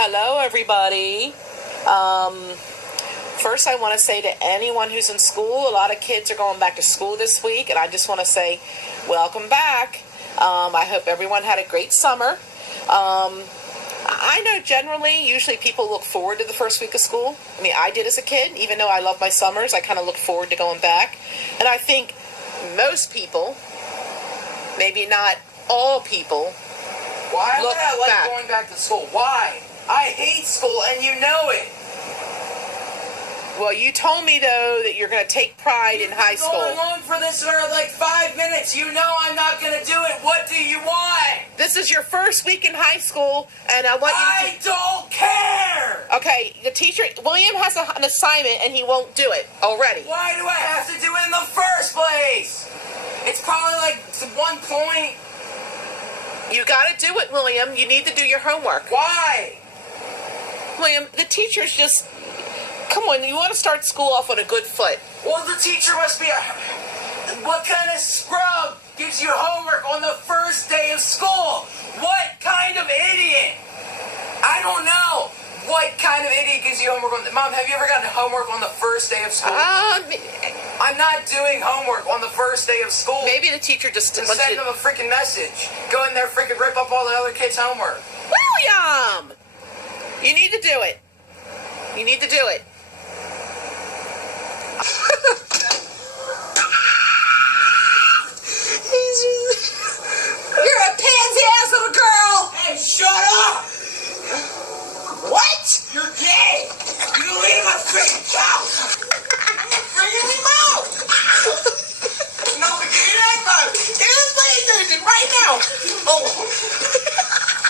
Hello, everybody. First, I want to say to anyone who's in school, a lot of kids are going back to school this week, and I just want to say welcome back. I hope everyone had a great summer. I know usually people look forward to the first week of school. I mean, I did as a kid. Even though I love my summers, I kind of look forward to going back. And I think most people, maybe not all people, why would I like going back to school? Why? I hate school, and you know it. Well, you told me, though, that you're going to take pride in high school. You've been going on for this for like 5 minutes. You know I'm not going to do it. What do you want? This is your first week in high school, and I want you to... I don't care! Okay, the teacher... William has an assignment, and he won't do it already. Why do I have to do it in the first place? It's probably like 1 point. You got to do it, William. You need to do your homework. Why? William, the teacher's just... Come on, you want to start school off on a good foot. Well, the teacher must be a... What kind of scrub gives you homework on the first day of school? What kind of idiot? I don't know. What kind of idiot gives you homework on... Mom, have you ever gotten homework on the first day of school? I'm not doing homework on the first day of school. Maybe the teacher just... Send them a freaking message. Go in there, freaking rip up all the other kids' homework. William! You need to do it. You need to do it. You're a pansy ass of a girl! Hey, shut up! What? You're gay! You leave my freaking house! Freaking me out! No, get out of it! Get the PlayStation right now! Oh!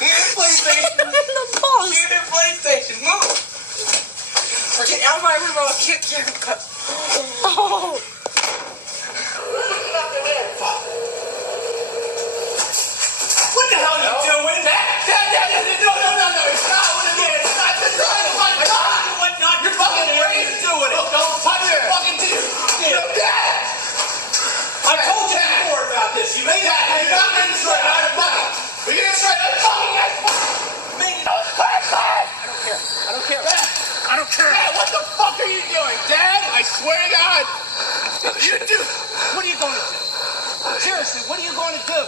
Get the PlayStation! Get the PlayStation! Move! Get out of my room or I'll kick you! Oh! What the hell are you doing? No, it's not what it is. It's not this kind of fun. What not? You're fucking crazy doing it. Don't touch it. Fucking do. Dad! I told you before about this. You made that. You're not going to destroy it. I'm fucking. You're going to destroy it. I'm fucking. I don't care. I don't care. Dad, what the fuck are you doing? Dad, I swear to God. You do. What are you going to do? Seriously, what are you going to do?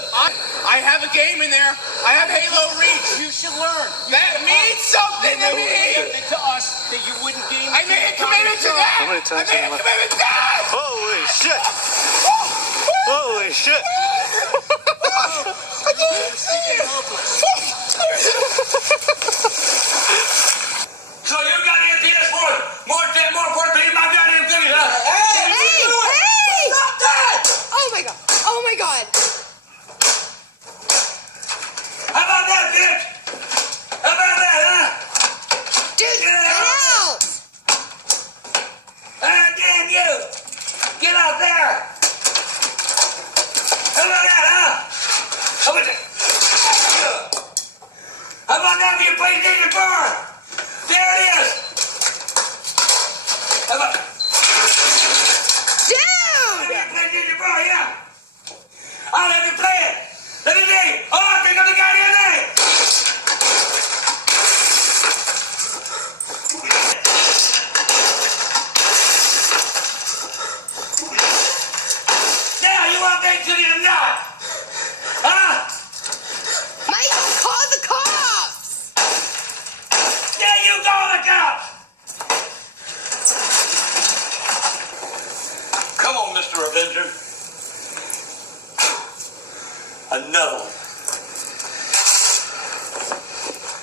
I have a game in there. I have Halo Reach. You should learn. That means something to me. Committed to us that you wouldn't game. I made a commitment to that. How many times I made a commitment to that. Holy shit. Holy shit. I can't see it. So you got an PS4. More important than my goddamn cookies, huh? Hey! Stop that! Oh my god. How about that, bitch? How about that, huh? Dude, Get get out. out! Ah, damn you! Get out there! How about that, huh? How about that? How about that for your PlayStation 4? There it is! How about that? Dude! PlayStation 4, yeah! I'll let you play it! Let me see! Oh, pick up the goddamn thing! Now, you want things to you not? Huh? Mike, call the cops! Yeah, you call the cops! Come on, Mr. Avenger. Another one.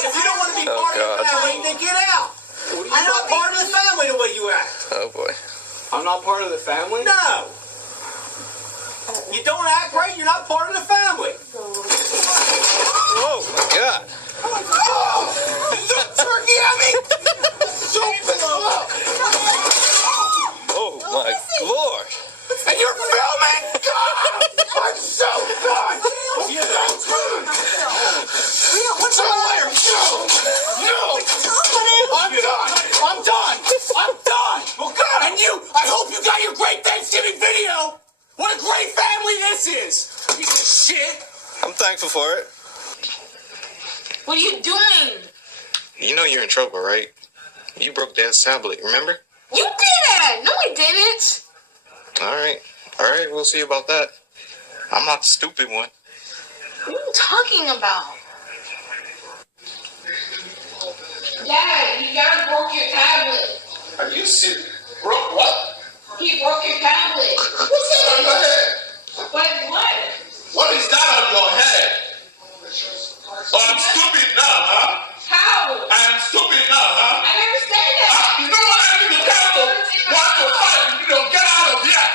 If you don't want to be part of the family, then get out. I'm not part of the family the way you act. Oh boy. I'm not part of the family? No. You don't act right, you're not part of the family. Oh my god. Oh! Don't turkey at me! Don't pick up! Oh my lord. And you're filming? God! I'm so done! You're so done! What's the matter? No! I'm done! I'm done! I'm done! Well, God! And you, I hope you got your great Thanksgiving video! What a great family this is! Piece of shit! I'm thankful for it. What are you doing? You know you're in trouble, right? You broke Dad's tablet, remember? You did it! No, I didn't. Alright, we'll see about that. I'm not the stupid one. What are you talking about? Dad, you gotta broke your tablet. Are you serious? Broke what? He broke your tablet. What's that on your head? What? What is that on your head? Oh, I'm stupid now, huh? How? I am stupid now, huh? I never said that. You know what I need to cancel? 1 to 5, you don't get out of here.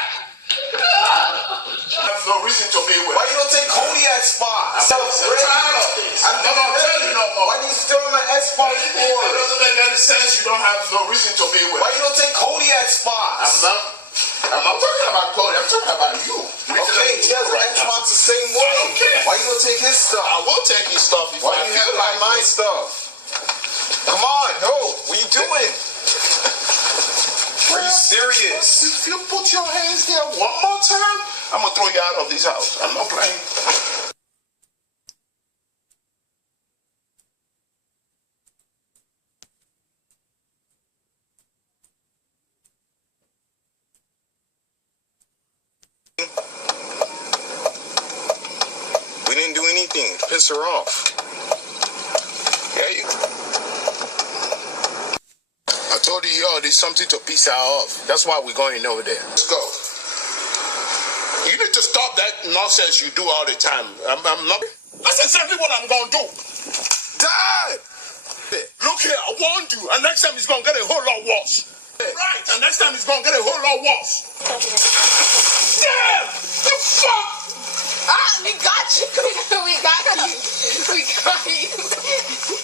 I have no reason to be with. Why you don't take Cody Xbox? I'm tired of this. I'm not telling you no more. Why do you still on my Xbox It for? doesn't make any sense. You don't have no reason to be with. Why you don't take Cody Xbox? I'm not talking about Cody. I'm talking about you. Okay, he has an Xbox the same way. Okay. Why you don't take his stuff? I will take his stuff if Why I you feel have like my it. stuff? Come on, no. What are you doing? Are you serious? If you put your hands there one more time, I'm gonna throw you out of this house. I'm not playing. We didn't do anything. Piss her off. Yeah, you. I told you, there's something to piss her off. That's why we're going over there. Let's go. You need to stop that nonsense you do all the time. I'm not. That's exactly what I'm going to do. Dad! Look here, I warned you. And next time it's going to get a whole lot worse. Right, and next time it's going to get a whole lot worse. Damn! The fuck! Ah, we got you. We got you. We got you.